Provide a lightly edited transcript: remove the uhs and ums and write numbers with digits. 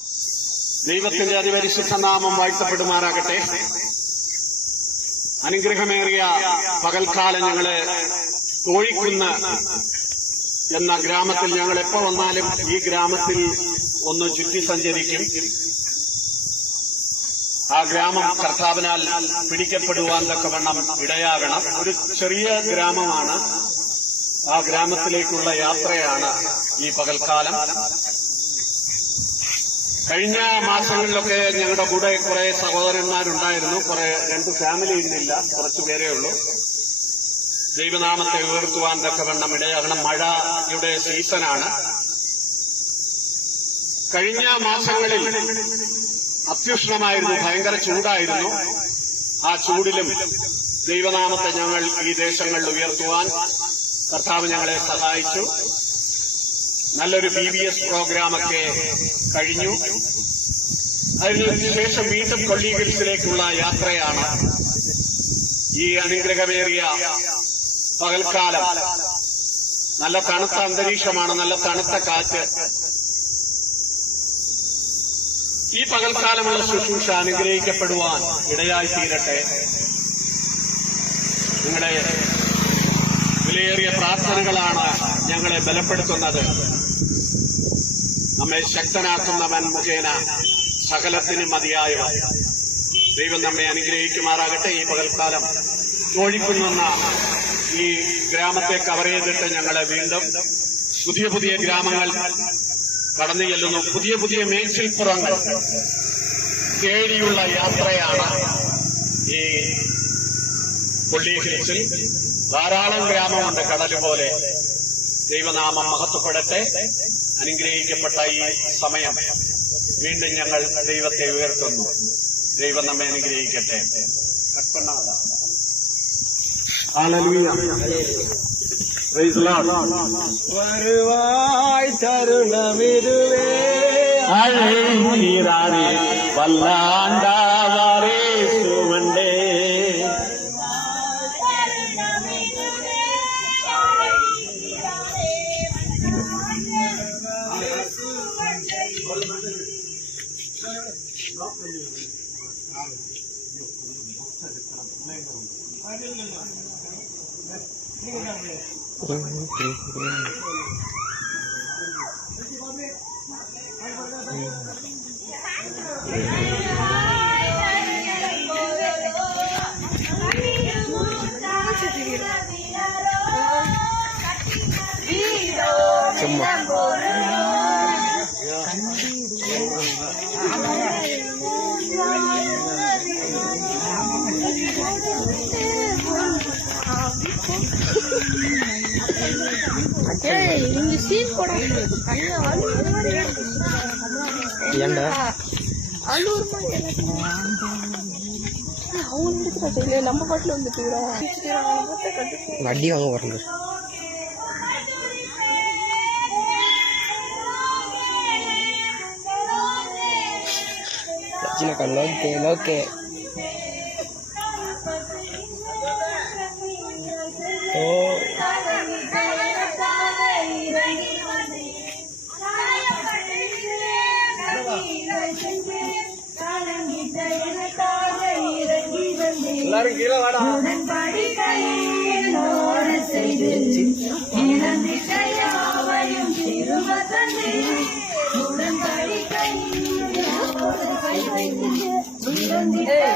ദൈവത്തിന്റെ അതിപരിശുദ്ധ നാമം വാഴ്ത്തപ്പെടുമാറാകട്ടെ. അനുഗ്രഹമേറിയ പകൽക്കാലം ഞങ്ങള് കോഴിക്കുന്ന് എന്ന ഗ്രാമത്തിൽ ഞങ്ങൾ എപ്പോ വന്നാലും ഈ ഗ്രാമത്തിൽ ഒന്ന് ചുറ്റി സഞ്ചരിക്കും. ആ ഗ്രാമം കർത്താവിനാൽ പിടിക്കപ്പെടുവാൻ തക്കവണ്ണം ഇടയാകണം. ഒരു ചെറിയ ഗ്രാമമാണ്. ആ ഗ്രാമത്തിലേക്കുള്ള യാത്രയാണ് ഈ പകൽക്കാലം. കഴിഞ്ഞ മാസങ്ങളിലൊക്കെ ഞങ്ങളുടെ കൂടെ കുറെ സഹോദരന്മാരുണ്ടായിരുന്നു. രണ്ട് ഫാമിലി ഇന്നില്ല, കുറച്ചുപേരേ ഉള്ളൂ. ദൈവനാമത്തെ ഉയർത്തുവാൻ തക്കവണ്ണം ഇടയാകണം. മഴയുടെ സീസണാണ്. കഴിഞ്ഞ മാസങ്ങളിൽ അത്യുഷ്ണമായിരുന്നു, ഭയങ്കര ചൂടായിരുന്നു. ആ ചൂടിലും ദൈവനാമത്തെ ഞങ്ങൾ ഈ ദേശങ്ങളിൽ ഉയർത്തുവാൻ കർത്താവ് ഞങ്ങളെ സഹായിച്ചു. നല്ലൊരു PBS പ്രോഗ്രാമൊക്കെ കഴിഞ്ഞു. അതിനുശേഷം വീണ്ടും കൊള്ളി ഹിൽസിലേക്കുള്ള യാത്രയാണ്. ഈ അനുഗ്രഹമേറിയ പകൽക്കാലം നല്ല തണുത്ത അന്തരീക്ഷമാണ്, നല്ല തണുത്ത കാറ്റ്. ഈ പകൽക്കാലമുള്ള ശുശ്രൂഷ അനുഗ്രഹിക്കപ്പെടുവാൻ ഇടയായി തീരട്ടെ. നിങ്ങളുടെ വിലയേറിയ പ്രാർത്ഥനകളാണ് ഞങ്ങളെ ബലപ്പെടുത്തുന്നത്. നമ്മെ ശക്തനാക്കുന്നവൻ മുഖേന സകലത്തിനും മതിയായവൻ. ദൈവം നമ്മെ അനുഗ്രഹിക്കുമാറാകട്ടെ. ഈ പകൽക്കാലം കോഴിക്കുന്നെന്ന ഈ ഗ്രാമത്തെ കവർ ചെയ്തിട്ട് ഞങ്ങളെ വീണ്ടും പുതിയ പുതിയ ഗ്രാമങ്ങൾ കടന്നു ചെല്ലുന്നു. പുതിയ പുതിയ മേച്ചിൽപ്പുറങ്ങൾ തേടിയുള്ള യാത്രയാണ് ഈ കൊള്ളി ഹിൽസിൽ. ധാരാളം ഗ്രാമമുണ്ട് കടല് പോലെ. ദൈവനാമം മഹത്വപ്പെടട്ടെ. അനുഗ്രഹിക്കപ്പെട്ട ഈ സമയം വീണ്ടും ഞങ്ങൾ ദൈവത്തെ ഉയർത്തുന്നു. ദൈവം നമ്മെ അനുഗ്രഹിക്കട്ടെ. വരുവായി തരുണമിരുവേ അഴീരാതെ വല്ലാണ്ടാവേ സുവണ്ടേ இந்த சீன் கூட அவங்க நம்ம பாட்டுல வந்துட்டு வட்டி வாங்க வரல. லோக்கே எல்லாரும் கீழே வாடா. Hey!